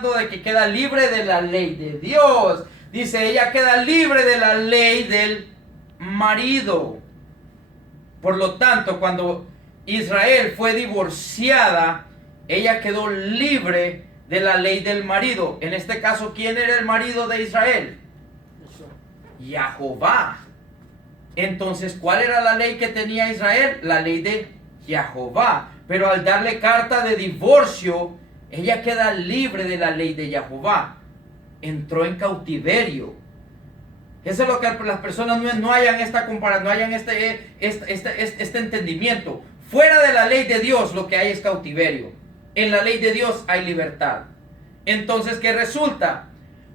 de que queda libre de la ley de Dios. Dice, ella queda libre de la ley del marido. Por lo tanto, cuando Israel fue divorciada, ella quedó libre de la ley del marido. En este caso, ¿quién era el marido de Israel? Jehová. Entonces, ¿cuál era la ley que tenía Israel? La ley de Jehová. Pero al darle carta de divorcio, ella queda libre de la ley de Jehová. Entró en cautiverio. Eso es lo que las personas no hayan esta comparación, no hayan este entendimiento. Fuera de la ley de Dios lo que hay es cautiverio. En la ley de Dios hay libertad. Entonces, ¿qué resulta?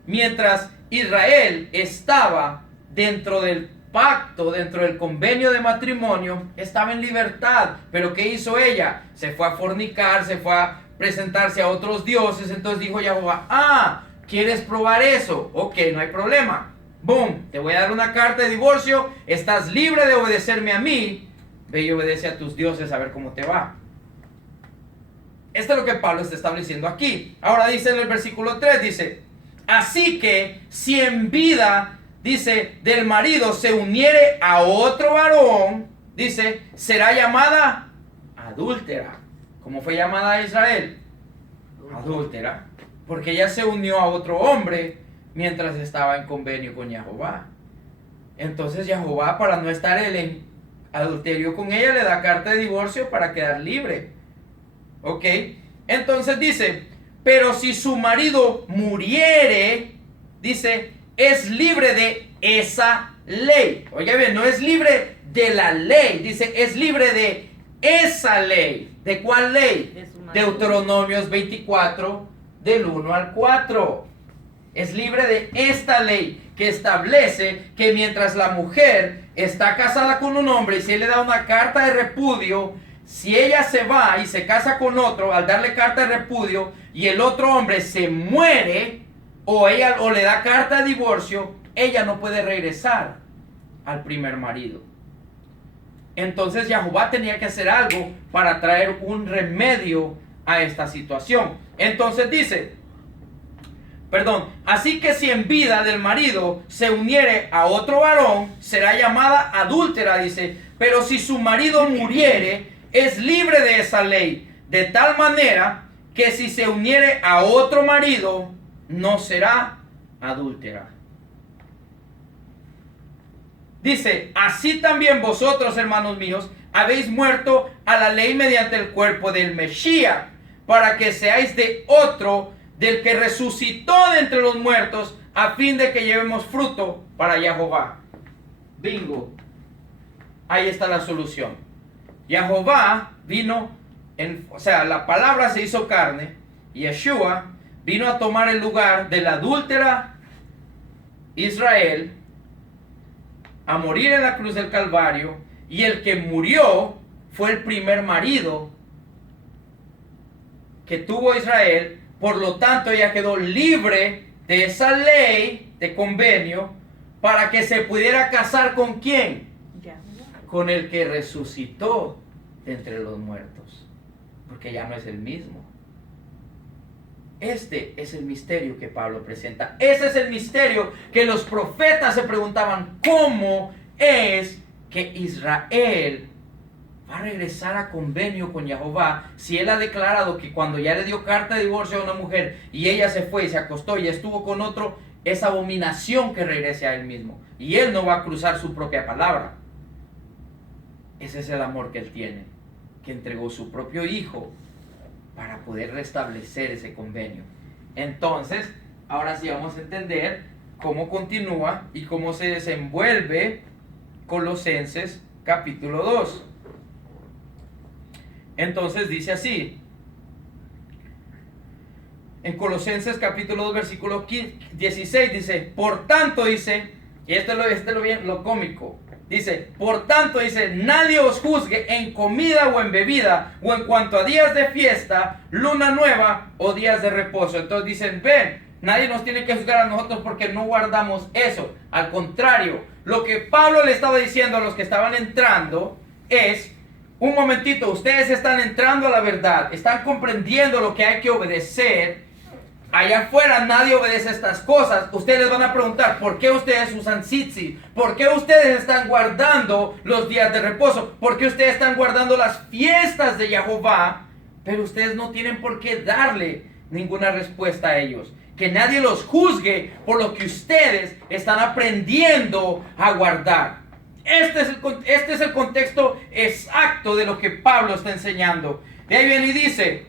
Mientras Israel estaba dentro del pacto, dentro del convenio de matrimonio, estaba en libertad. Pero ¿qué hizo ella? Se fue a fornicar, se fue a presentarse a otros dioses. Entonces dijo Jehová, ¿quieres probar eso? Ok, no hay problema. Boom, te voy a dar una carta de divorcio. Estás libre de obedecerme a mí. Ve y obedece a tus dioses a ver cómo te va. Esto es lo que Pablo está estableciendo aquí. Ahora dice en el versículo 3, dice, así que si en vida, dice, del marido se uniere a otro varón, dice, será llamada adúltera. ¿Cómo fue llamada Israel? Adúltera. Porque ella se unió a otro hombre mientras estaba en convenio con Jehová. Entonces Jehová, para no estar él en adulterio con ella, le da carta de divorcio para quedar libre. Ok, entonces dice, pero si su marido muriere, dice, es libre de esa ley. Oiga bien, no es libre de la ley, dice, es libre de esa ley. ¿De cuál ley? Deuteronomios 24, del 1 al 4. Es libre de esta ley que establece que mientras la mujer está casada con un hombre y si él le da una carta de repudio, si ella se va y se casa con otro, al darle carta de repudio y el otro hombre se muere o le da carta de divorcio, ella no puede regresar al primer marido. Entonces Jehová tenía que hacer algo para traer un remedio a esta situación. Entonces dice, así que si en vida del marido se uniere a otro varón, será llamada adúltera, dice, pero si su marido muriere, es libre de esa ley, de tal manera que si se uniere a otro marido, no será adúltera. Dice, así también vosotros, hermanos míos, habéis muerto a la ley mediante el cuerpo del Mesías, para que seáis de otro, del que resucitó de entre los muertos, a fin de que llevemos fruto para Jehová. Bingo. Ahí está la solución. Jehová vino, la palabra se hizo carne, y Yeshua vino a tomar el lugar de la adúltera Israel, a morir en la cruz del Calvario, y el que murió fue el primer marido que tuvo Israel. Por lo tanto, ella quedó libre de esa ley de convenio para que se pudiera casar ¿con quién? Con el que resucitó de entre los muertos, porque ya no es el mismo. Este es el misterio que Pablo presenta. Ese es el misterio que los profetas se preguntaban: ¿cómo es que Israel va a regresar a convenio con Jehová si él ha declarado que cuando ya le dio carta de divorcio a una mujer y ella se fue y se acostó y estuvo con otro, es abominación que regrese a él mismo y él no va a cruzar su propia palabra? Ese es el amor que él tiene, que entregó su propio hijo para poder restablecer ese convenio. Entonces, ahora sí vamos a entender cómo continúa y cómo se desenvuelve Colosenses capítulo 2. Entonces dice así, en Colosenses capítulo 2 versículo 16 dice, por tanto dice, y esto es lo cómico, dice, por tanto dice, nadie os juzgue en comida o en bebida, o en cuanto a días de fiesta, luna nueva o días de reposo. Entonces dicen, ven, nadie nos tiene que juzgar a nosotros porque no guardamos eso. Al contrario, lo que Pablo le estaba diciendo a los que estaban entrando es, un momentito, ustedes están entrando a la verdad, están comprendiendo lo que hay que obedecer, allá afuera nadie obedece estas cosas. Ustedes les van a preguntar, ¿por qué ustedes usan tzitzit? ¿Por qué ustedes están guardando los días de reposo? ¿Por qué ustedes están guardando las fiestas de Jehová? Pero ustedes no tienen por qué darle ninguna respuesta a ellos. Que nadie los juzgue por lo que ustedes están aprendiendo a guardar. Este es el contexto exacto de lo que Pablo está enseñando. De ahí viene y dice,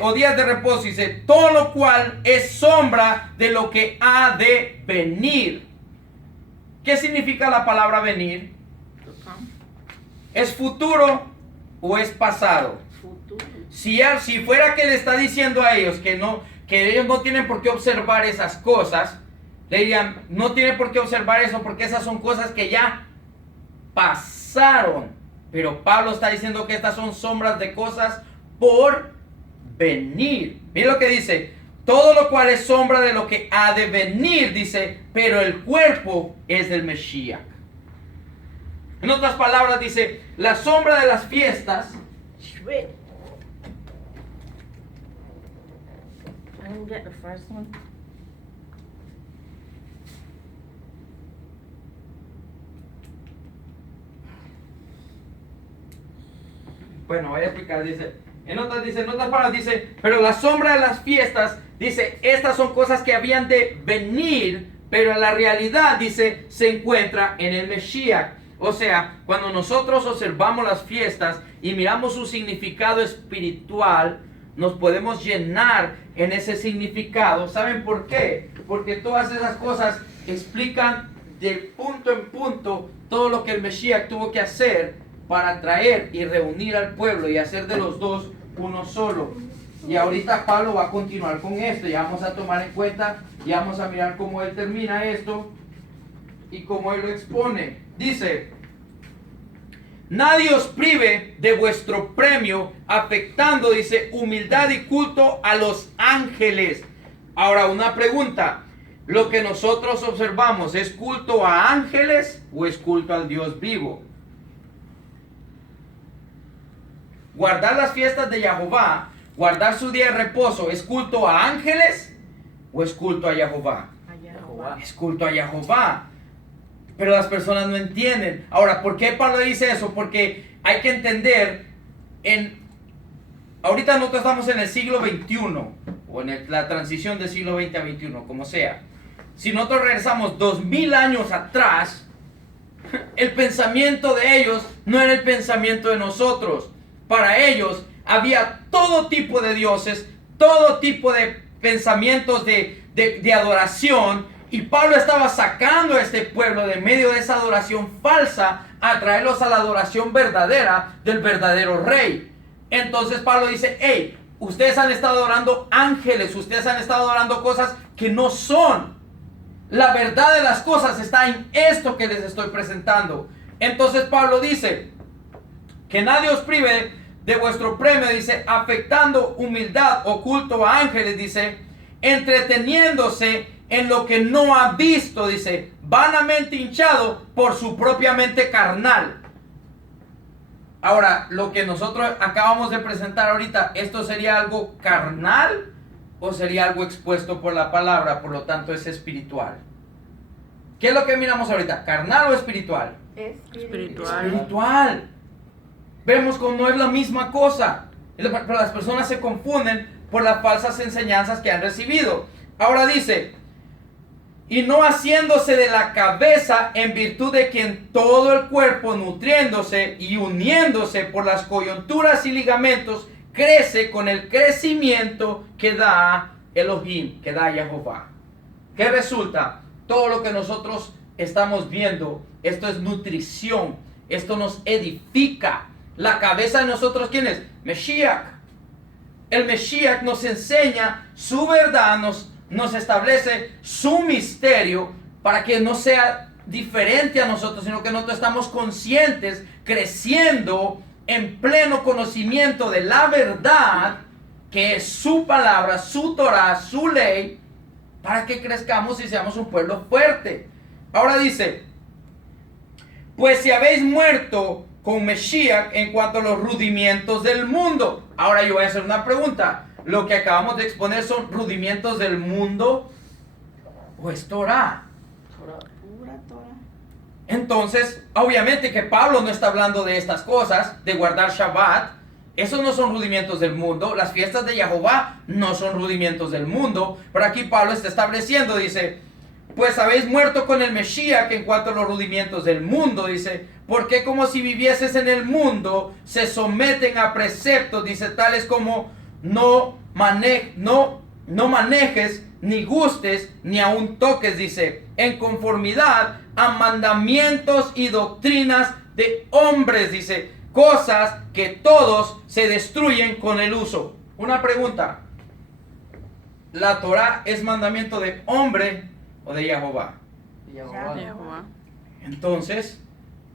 o días de reposo, dice, todo lo cual es sombra de lo que ha de venir. ¿Qué significa la palabra venir? ¿Es futuro o es pasado? Futuro. Si fuera que le está diciendo a ellos que ellos no tienen por qué observar esas cosas, le dirían, no tienen por qué observar eso porque esas son cosas que ya pasaron. Pero Pablo está diciendo que estas son sombras de cosas por venir. Mira lo que dice, todo lo cual es sombra de lo que ha de venir, dice, pero el cuerpo es del Mesías. En otras palabras dice, la sombra de las fiestas Shred. I didn't get the first one. Bueno, voy a explicar, en otras palabras dice, pero la sombra de las fiestas, dice, estas son cosas que habían de venir, pero en la realidad, dice, se encuentra en el Mesías. O sea, cuando nosotros observamos las fiestas y miramos su significado espiritual, nos podemos llenar en ese significado. ¿Saben por qué? Porque todas esas cosas explican de punto en punto todo lo que el Mesías tuvo que hacer para traer y reunir al pueblo y hacer de los dos uno solo. Y ahorita Pablo va a continuar con esto, ya vamos a tomar en cuenta, ya vamos a mirar cómo él termina esto y cómo él lo expone. Dice, nadie os prive de vuestro premio, afectando, dice, humildad y culto a los ángeles. Ahora, una pregunta, ¿lo que nosotros observamos es culto a ángeles o es culto al Dios vivo? Guardar las fiestas de Jehová, guardar su día de reposo, ¿es culto a ángeles o es culto a Jehová? Es culto a Jehová. Pero las personas no entienden. Ahora, ¿por qué Pablo dice eso? Porque hay que entender, ahorita nosotros estamos en el siglo XXI, o en la transición del siglo XX a XXI, como sea. Si nosotros regresamos 2000 años atrás, el pensamiento de ellos no era el pensamiento de nosotros. Para ellos había todo tipo de dioses, todo tipo de pensamientos de adoración, y Pablo estaba sacando a este pueblo de medio de esa adoración falsa a traerlos a la adoración verdadera del verdadero rey. Entonces Pablo dice, hey, ustedes han estado adorando ángeles, ustedes han estado adorando cosas que no son. La verdad de las cosas está en esto que les estoy presentando. Entonces Pablo dice, que nadie os prive de vuestro premio, dice, afectando humildad, oculto a ángeles, dice, entreteniéndose en lo que no ha visto, dice, vanamente hinchado por su propia mente carnal. Ahora, lo que nosotros acabamos de presentar ahorita, ¿esto sería algo carnal o sería algo expuesto por la palabra? Por lo tanto, es espiritual. ¿Qué es lo que miramos ahorita? ¿Carnal o espiritual? Espiritual. Espiritual. Vemos como no es la misma cosa. Pero las personas se confunden por las falsas enseñanzas que han recibido. Ahora dice, y no haciéndose de la cabeza, en virtud de quien todo el cuerpo, nutriéndose y uniéndose por las coyunturas y ligamentos, crece con el crecimiento que da Elohim, que da Jehová. ¿Qué resulta? Todo lo que nosotros estamos viendo, esto es nutrición, esto nos edifica. La cabeza de nosotros, ¿quién es? Mesías. El Mesías nos enseña su verdad, nos establece su misterio para que no sea diferente a nosotros, sino que nosotros estamos conscientes, creciendo en pleno conocimiento de la verdad, que es su palabra, su Torah, su ley, para que crezcamos y seamos un pueblo fuerte. Ahora dice, pues si habéis muerto con Mesías en cuanto a los rudimientos del mundo. Ahora yo voy a hacer una pregunta. ¿Lo que acabamos de exponer son rudimientos del mundo o es Torah? Pura Torah. Entonces, obviamente que Pablo no está hablando de estas cosas, de guardar Shabbat. Esos no son rudimientos del mundo. Las fiestas de Jehová no son rudimientos del mundo. Pero aquí Pablo está estableciendo, dice, pues habéis muerto con el Mesías en cuanto a los rudimientos del mundo, dice, porque como si vivieses en el mundo, se someten a preceptos, dice, tales como no manejes, ni gustes, ni aun toques, dice, en conformidad a mandamientos y doctrinas de hombres, dice, cosas que todos se destruyen con el uso. Una pregunta, ¿la Torah es mandamiento de hombre o de Jehová? Jehová. Entonces,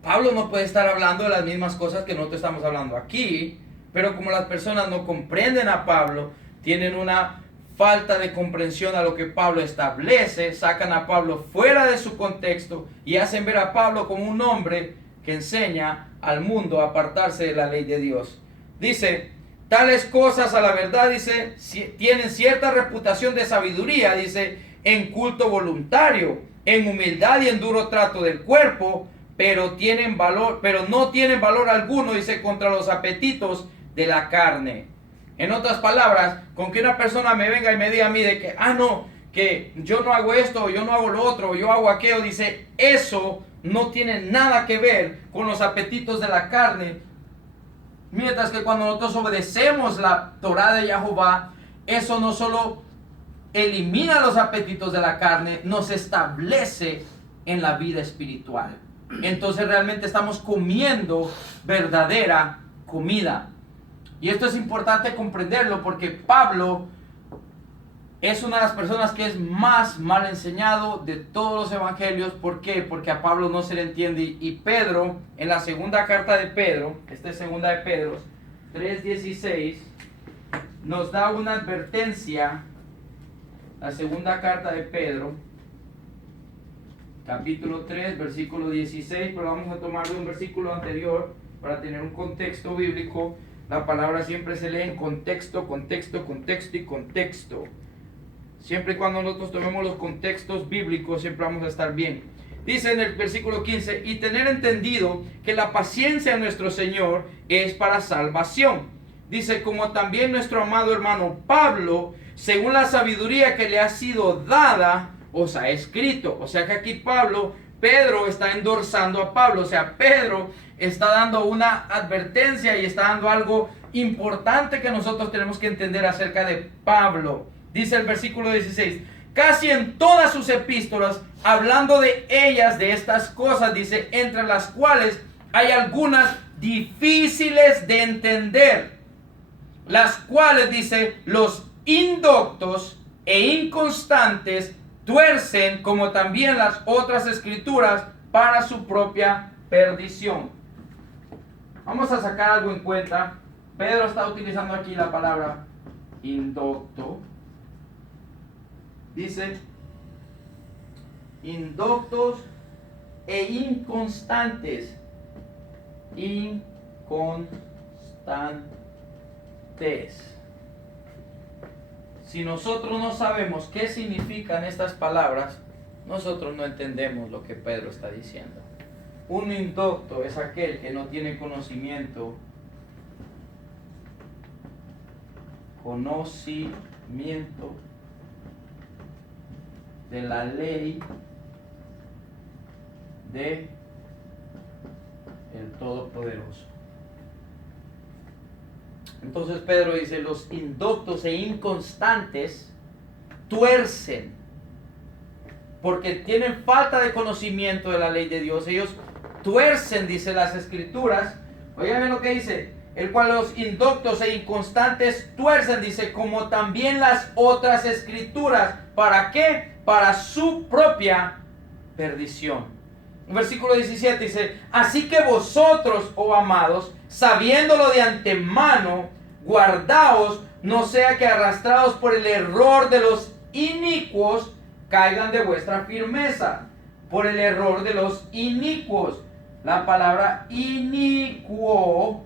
Pablo no puede estar hablando de las mismas cosas que nosotros estamos hablando aquí, pero como las personas no comprenden a Pablo, tienen una falta de comprensión a lo que Pablo establece, sacan a Pablo fuera de su contexto y hacen ver a Pablo como un hombre que enseña al mundo a apartarse de la ley de Dios. Dice, tales cosas a la verdad, dice, tienen cierta reputación de sabiduría, dice, en culto voluntario, en humildad y en duro trato del cuerpo, pero no tienen valor alguno, dice, contra los apetitos de la carne. En otras palabras, con que una persona me venga y me diga a mí de que, no, que yo no hago esto, yo no hago lo otro, yo hago aquello, dice, eso no tiene nada que ver con los apetitos de la carne. Mientras que cuando nosotros obedecemos la Torah de Jehová, eso no solo elimina los apetitos de la carne, nos establece en la vida espiritual. Entonces realmente estamos comiendo verdadera comida. Y esto es importante comprenderlo porque Pablo es una de las personas que es más mal enseñado de todos los evangelios. ¿Por qué? Porque a Pablo no se le entiende. Y Pedro, en la segunda carta de Pedro, esta es segunda de Pedro 3:16, nos da una advertencia. La segunda carta de Pedro, capítulo 3, versículo 16, pero vamos a tomar de un versículo anterior para tener un contexto bíblico. La palabra siempre se lee en contexto, contexto, contexto y contexto. Siempre y cuando nosotros tomemos los contextos bíblicos, siempre vamos a estar bien. Dice en el versículo 15, y tener entendido que la paciencia de nuestro Señor es para salvación. Dice, como también nuestro amado hermano Pablo, según la sabiduría que le ha sido dada, os ha escrito. O sea que aquí Pedro está endorsando a Pablo. O sea, Pedro está dando una advertencia y está dando algo importante que nosotros tenemos que entender acerca de Pablo. Dice el versículo 16, casi en todas sus epístolas, hablando de ellas, de estas cosas, dice, entre las cuales hay algunas difíciles de entender, las cuales, dice, los indoctos e inconstantes tuercen, como también las otras escrituras, para su propia perdición. Vamos a sacar algo en cuenta. Pedro está utilizando aquí la palabra indocto. Dice, indoctos e inconstantes. Inconstantes. Si nosotros no sabemos qué significan estas palabras, nosotros no entendemos lo que Pedro está diciendo. Un indocto es aquel que no tiene conocimiento de la ley de el Todopoderoso. Entonces Pedro dice, los indoctos e inconstantes tuercen, porque tienen falta de conocimiento de la ley de Dios. Ellos tuercen, dice las escrituras. Oigan lo que dice, el cual los indoctos e inconstantes tuercen, dice, como también las otras escrituras. ¿Para qué? Para su propia perdición. Versículo 17 dice, así que vosotros, oh amados, sabiéndolo de antemano, guardaos, no sea que arrastrados por el error de los inicuos, caigan de vuestra firmeza. Por el error de los inicuos. La palabra inicuo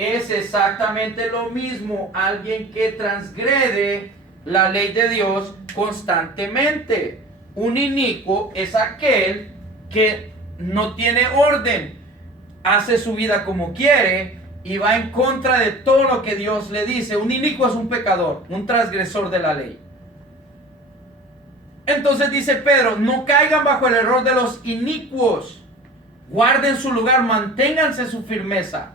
es exactamente lo mismo alguien que transgrede la ley de Dios constantemente. Un inicuo es aquel que no tiene orden, hace su vida como quiere y va en contra de todo lo que Dios le dice. Un inicuo es un pecador, un transgresor de la ley. Entonces dice Pedro, no caigan bajo el error de los inicuos, guarden su lugar, manténganse su firmeza.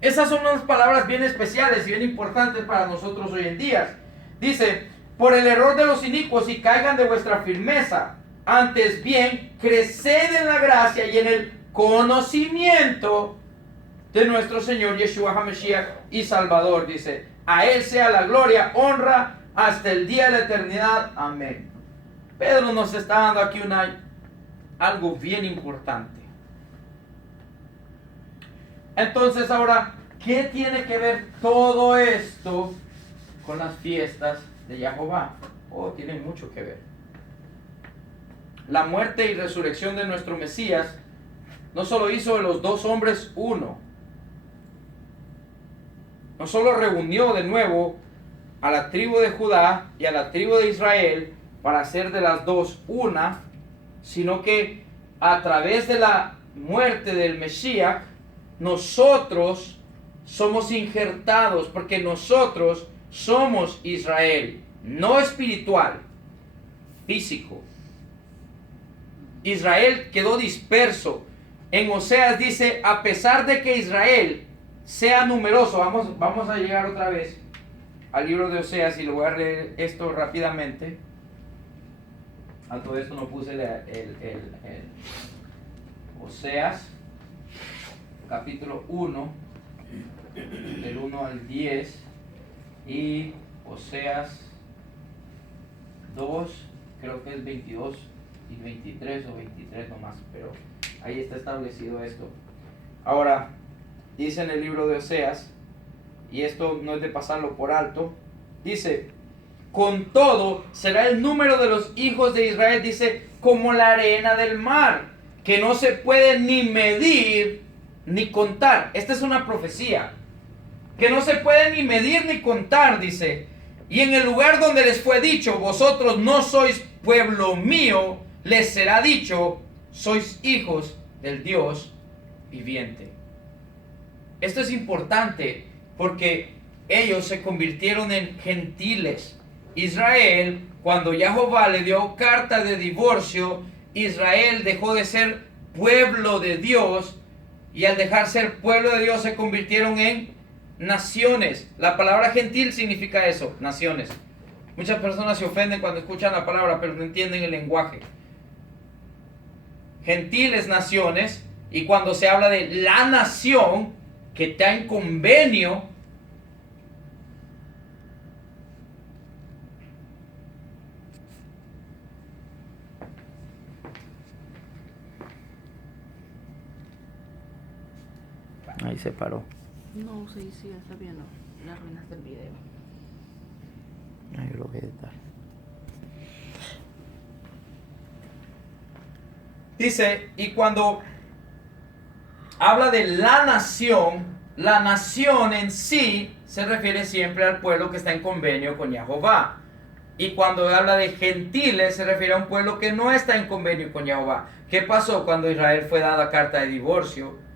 Esas son unas palabras bien especiales y bien importantes para nosotros hoy en día. Dice, por el error de los inicuos y caigan de vuestra firmeza, antes bien, creced en la gracia y en el conocimiento de nuestro Señor Yeshua HaMashiach y Salvador. Dice, a Él sea la gloria, honra, hasta el día de la eternidad. Amén. Pedro nos está dando aquí algo bien importante. Entonces ahora, ¿qué tiene que ver todo esto con las fiestas de Jehová? Oh, tiene mucho que ver. La muerte y resurrección de nuestro Mesías no solo hizo de los dos hombres uno, no solo reunió de nuevo a la tribu de Judá y a la tribu de Israel para hacer de las dos una, sino que a través de la muerte del Mesías, nosotros somos injertados, porque nosotros somos Israel, no espiritual, físico. Israel quedó disperso. En Oseas dice, a pesar de que Israel sea numeroso, vamos a llegar otra vez al libro de Oseas y lo voy a leer esto rápidamente. A todo esto no puse el Oseas, capítulo 1, del 1 al 10, y Oseas 2, creo que es 22 y 23 o 23 nomás, pero ahí está establecido esto. Ahora, dice en el libro de Oseas, y esto no es de pasarlo por alto, dice, con todo será el número de los hijos de Israel, dice, como la arena del mar, que no se puede ni medir ni contar. Esta es una profecía, que no se puede ni medir ni contar, dice. Y en el lugar donde les fue dicho, vosotros no sois pueblo mío, les será dicho, sois hijos del Dios viviente. Esto es importante porque ellos se convirtieron en gentiles. Israel, cuando Jehová le dio carta de divorcio, Israel dejó de ser pueblo de Dios, y al dejar ser pueblo de Dios se convirtieron en naciones. La palabra gentil significa eso, naciones. Muchas personas se ofenden cuando escuchan la palabra, pero no entienden el lenguaje. Gentiles, naciones, y cuando se habla de la nación que está en convenio, ahí se paró. No, sí, está bien, no. Le arruinaste el video. Ahí lo voy a editar. Dice, y cuando habla de la nación en sí se refiere siempre al pueblo que está en convenio con Jehová. Y cuando habla de gentiles se refiere a un pueblo que no está en convenio con Jehová. ¿Qué pasó cuando Israel fue dada carta de divorcio?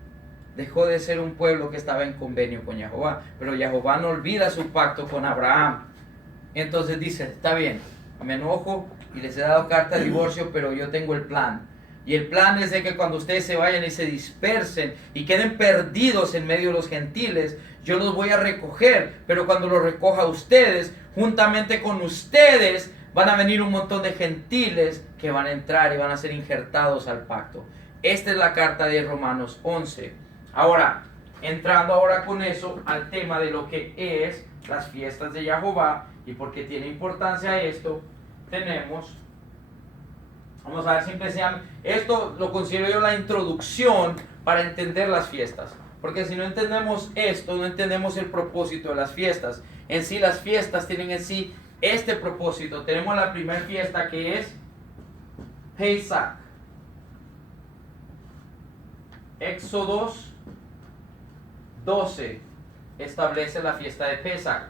Dejó de ser un pueblo que estaba en convenio con Jehová. Pero Jehová no olvida su pacto con Abraham. Entonces dice, está bien, me enojo y les he dado carta de divorcio, pero yo tengo el plan. Y el plan es de que cuando ustedes se vayan y se dispersen y queden perdidos en medio de los gentiles, yo los voy a recoger. Pero cuando los recoja ustedes, juntamente con ustedes, van a venir un montón de gentiles que van a entrar y van a ser injertados al pacto. Esta es la carta de Romanos 11. Ahora, entrando ahora con eso al tema de lo que es las fiestas de Jehová y por qué tiene importancia esto, tenemos, vamos a ver simplemente, esto lo considero yo la introducción para entender las fiestas, porque si no entendemos esto, no entendemos el propósito de las fiestas. En sí, las fiestas tienen en sí este propósito. Tenemos la primera fiesta que es Pesach. Éxodos 12. establece la fiesta de Pesach.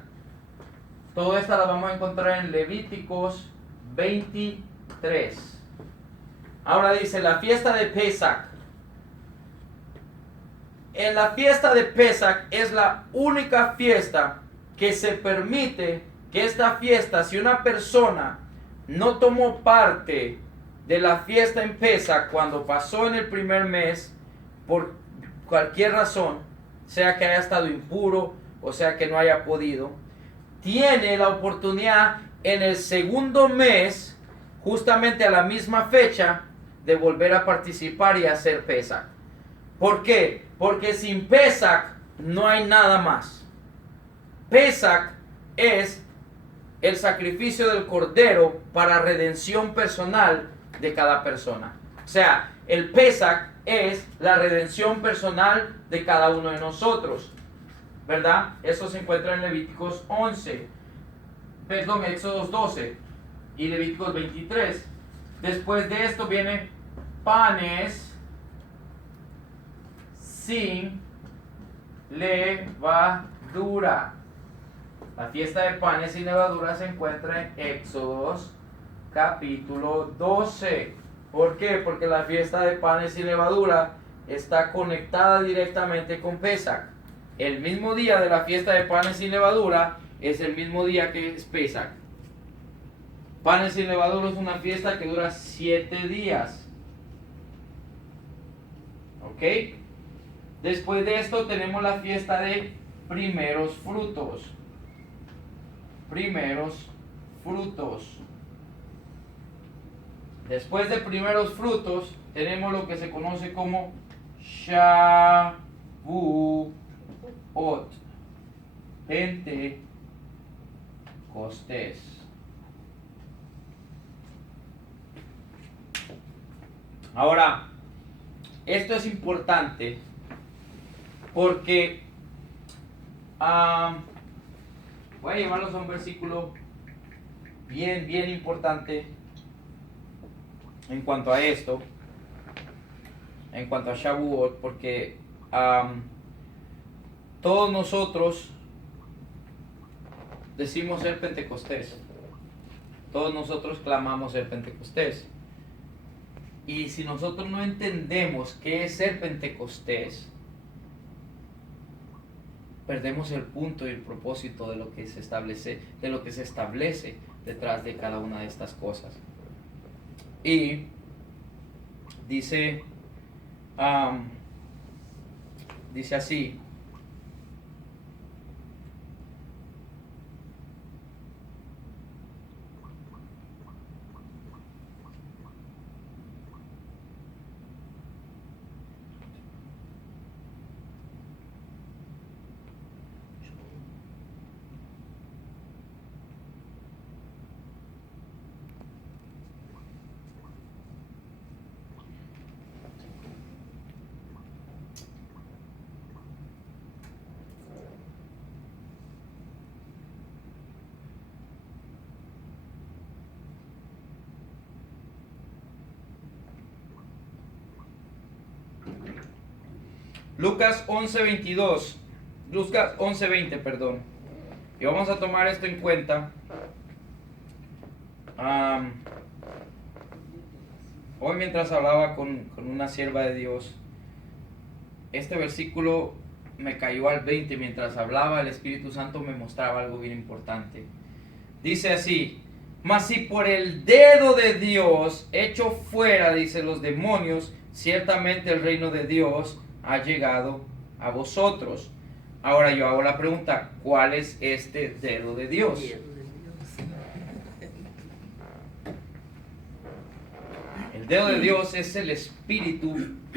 Todo esto la vamos a encontrar en Levíticos 23. Ahora dice la fiesta de Pesach. En la fiesta de Pesach es la única fiesta que se permite que esta fiesta, si una persona no tomó parte de la fiesta en Pesach cuando pasó en el primer mes, por cualquier razón, sea que haya estado impuro o sea que no haya podido, tiene la oportunidad en el segundo mes, justamente a la misma fecha, de volver a participar y hacer Pesach. ¿Por qué? Porque sin Pesach no hay nada más. Pesach es el sacrificio del cordero para redención personal de cada persona. O sea, el Pesach es la redención personal de cada uno de nosotros, ¿verdad? Eso se encuentra en Levíticos 11, perdón, Éxodos 12 y Levíticos 23. Después de esto viene panes sin levadura. La fiesta de panes sin levadura se encuentra en Éxodos capítulo 12. ¿Por qué? Porque la fiesta de panes sin levadura está conectada directamente con Pesach. El mismo día de la fiesta de panes sin levadura es el mismo día que es Pesach. Panes sin levadura es una fiesta que dura 7 días. ¿Ok? Después de esto tenemos la fiesta de primeros frutos. Primeros frutos. Después de primeros frutos tenemos lo que se conoce como Shavuot, Pentecostés. Ahora, esto es importante porque voy a llevarlos a un versículo bien importante en cuanto a esto, en cuanto a Shavuot, porque todos nosotros decimos ser Pentecostés, todos nosotros clamamos ser Pentecostés, y si nosotros no entendemos qué es ser Pentecostés, perdemos el punto y el propósito de lo que se establece, detrás de cada una de estas cosas. Y dice así: Lucas 11:22, Lucas 11:20, perdón. Y vamos a tomar esto en cuenta. Hoy mientras hablaba con una sierva de Dios, este versículo me cayó al 20. Mientras hablaba, el Espíritu Santo me mostraba algo bien importante. Dice así: mas si por el dedo de Dios echo fuera, dice, los demonios, ciertamente el reino de Dios ha llegado a vosotros. Ahora yo hago la pregunta: ¿cuál es este dedo de Dios? El dedo de Dios es el Espíritu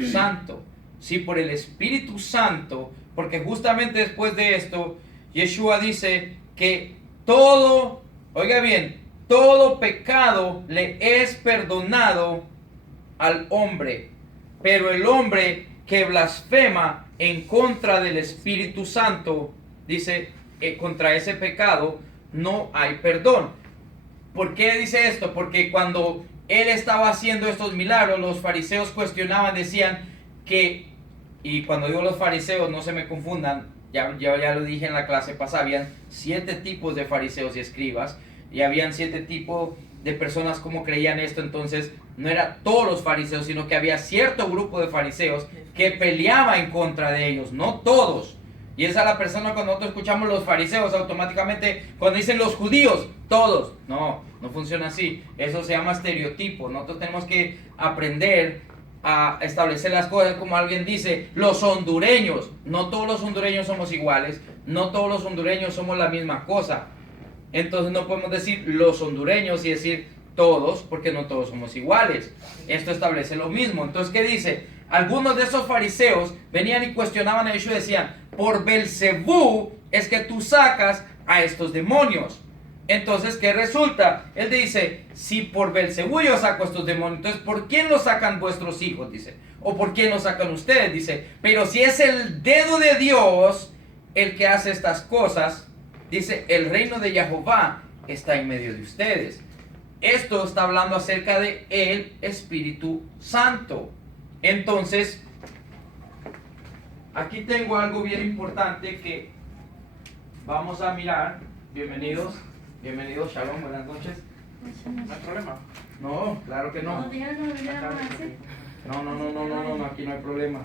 Santo. Sí, por el Espíritu Santo, porque justamente después de esto, Yeshua dice que todo, oiga bien, todo pecado le es perdonado al hombre, pero el hombre que blasfema en contra del Espíritu Santo, dice que contra ese pecado no hay perdón. ¿Por qué dice esto? Porque cuando él estaba haciendo estos milagros, los fariseos cuestionaban, decían que, y cuando digo los fariseos, no se me confundan, ya lo dije en la clase pasada, habían 7 tipos de fariseos y escribas, y habían 7 tipos de personas como creían esto. Entonces no era todos los fariseos, sino que había cierto grupo de fariseos que peleaba en contra de ellos, no todos. Y esa es la persona, cuando nosotros escuchamos los fariseos, automáticamente cuando dicen los judíos, todos. No funciona así. Eso se llama estereotipo. Nosotros tenemos que aprender a establecer las cosas como alguien dice, los hondureños. No todos los hondureños somos iguales, no todos los hondureños somos la misma cosa. Entonces no podemos decir los hondureños y decir todos, porque no todos somos iguales. Esto establece lo mismo. Entonces, ¿qué dice? Algunos de esos fariseos venían y cuestionaban a Yeshua y decían, por Belzebú es que tú sacas a estos demonios. Entonces, ¿qué resulta? Él dice, si por Belzebú yo saco a estos demonios, entonces ¿por quién los sacan vuestros hijos? Dice, o ¿por quién los sacan ustedes? Dice, pero si es el dedo de Dios el que hace estas cosas, dice, el reino de Jehová está en medio de ustedes. Esto está hablando acerca de el Espíritu Santo. Entonces, aquí tengo algo bien importante que vamos a mirar. Bienvenidos, Shalom, buenas noches. No hay problema. No, claro que no. No, aquí no hay problema.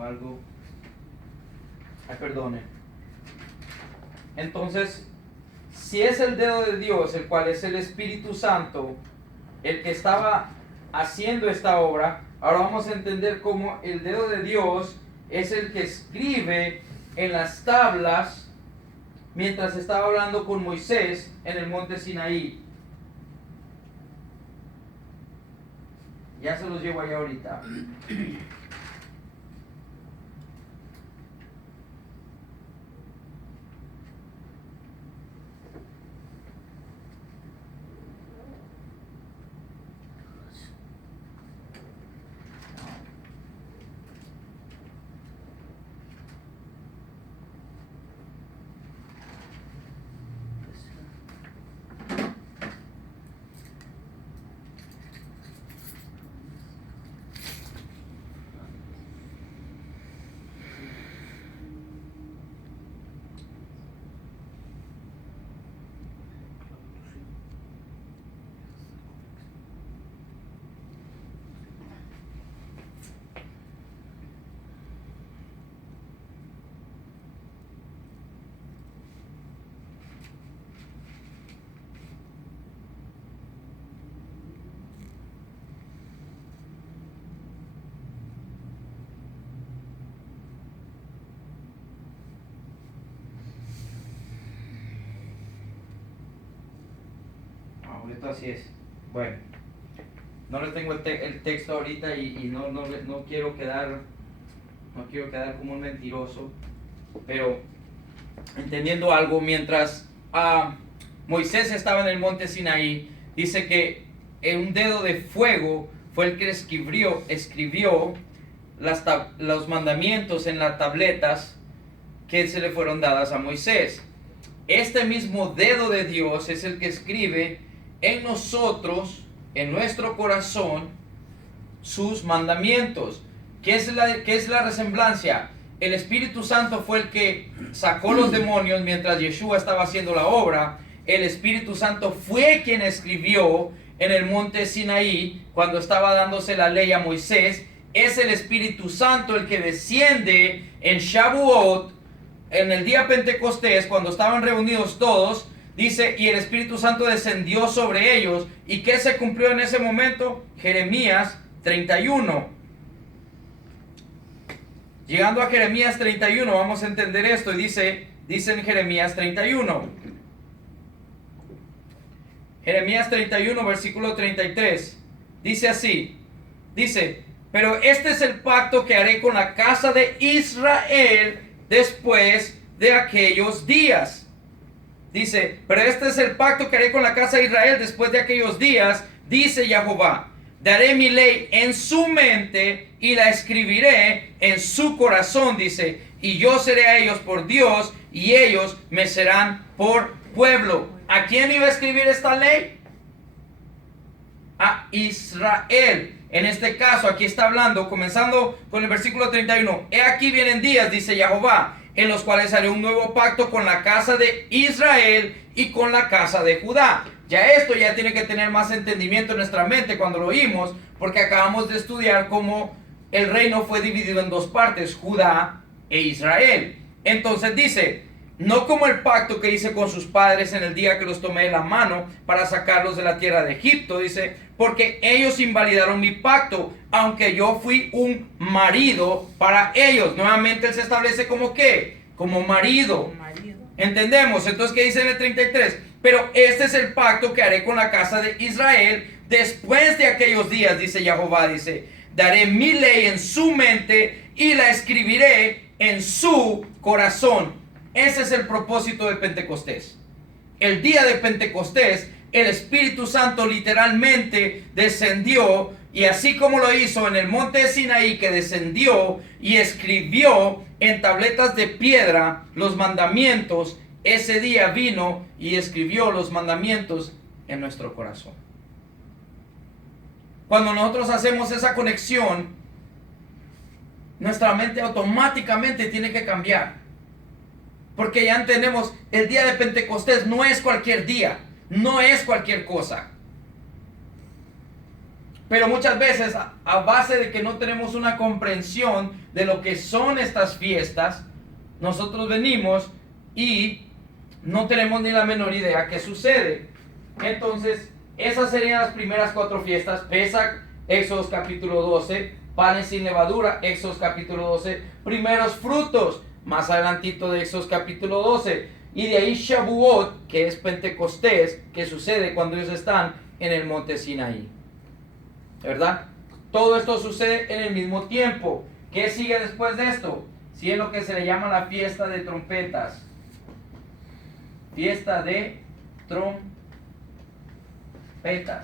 Algo. Ay, perdone. Entonces, si es el dedo de Dios, el cual es el Espíritu Santo, el que estaba haciendo esta obra, ahora vamos a entender cómo el dedo de Dios es el que escribe en las tablas mientras estaba hablando con Moisés en el monte Sinaí. Ya se los llevo allá ahorita. Esto así es. Bueno, no les tengo el texto ahorita y no quiero quedar como un mentiroso, pero entendiendo algo, mientras Moisés estaba en el monte Sinaí, dice que un dedo de fuego fue el que escribió los mandamientos en las tabletas que se le fueron dadas a Moisés. Este mismo dedo de Dios es el que escribe en nosotros, en nuestro corazón, sus mandamientos. ¿Qué es la resemblancia? El Espíritu Santo fue el que sacó los demonios mientras Yeshua estaba haciendo la obra. El Espíritu Santo fue quien escribió en el monte Sinaí, cuando estaba dándose la ley a Moisés, es el Espíritu Santo el que desciende en Shavuot, en el día Pentecostés, cuando estaban reunidos todos. Dice, y el Espíritu Santo descendió sobre ellos. ¿Y qué se cumplió en ese momento? Jeremías 31. Llegando a Jeremías 31, vamos a entender esto. Y dice en Jeremías 31. Jeremías 31, versículo 33. Dice así. Dice, pero este es el pacto que haré con la casa de Israel después de aquellos días. Dice, pero este es el pacto que haré con la casa de Israel después de aquellos días, dice Jehová. Daré mi ley en su mente y la escribiré en su corazón, dice. Y yo seré a ellos por Dios y ellos me serán por pueblo. ¿A quién iba a escribir esta ley? A Israel. En este caso, aquí está hablando, comenzando con el versículo 31. He aquí vienen días, dice Jehová, en los cuales haré un nuevo pacto con la casa de Israel y con la casa de Judá. Ya esto ya tiene que tener más entendimiento en nuestra mente cuando lo oímos, porque acabamos de estudiar cómo el reino fue dividido en dos partes, Judá e Israel. Entonces dice, no como el pacto que hice con sus padres en el día que los tomé de la mano para sacarlos de la tierra de Egipto, dice, porque ellos invalidaron mi pacto, aunque yo fui un marido para ellos. Nuevamente él se establece como ¿qué? Como marido. ¿Entendemos? Entonces, ¿qué dice en el 33? Pero este es el pacto que haré con la casa de Israel después de aquellos días, dice Jehová, dice, daré mi ley en su mente y la escribiré en su corazón. Ese es el propósito de Pentecostés. El día de Pentecostés, el Espíritu Santo literalmente descendió, y así como lo hizo en el monte de Sinaí, que descendió y escribió en tabletas de piedra los mandamientos, ese día vino y escribió los mandamientos en nuestro corazón. Cuando nosotros hacemos esa conexión, nuestra mente automáticamente tiene que cambiar. Porque ya entendemos, el día de Pentecostés no es cualquier día, no es cualquier cosa. Pero muchas veces, a base de que no tenemos una comprensión de lo que son estas fiestas, nosotros venimos y no tenemos ni la menor idea qué sucede. Entonces, esas serían las primeras 4 fiestas. Pesach, Éxodo capítulo 12, panes sin levadura, Éxodo capítulo 12, primeros frutos, más adelantito de Éxodo capítulo 12, y de ahí Shavuot, que es Pentecostés, que sucede cuando ellos están en el monte Sinaí, ¿verdad? Todo esto sucede en el mismo tiempo. ¿Qué sigue después de esto? Sigue lo que se le llama la fiesta de trompetas. Fiesta de trompetas.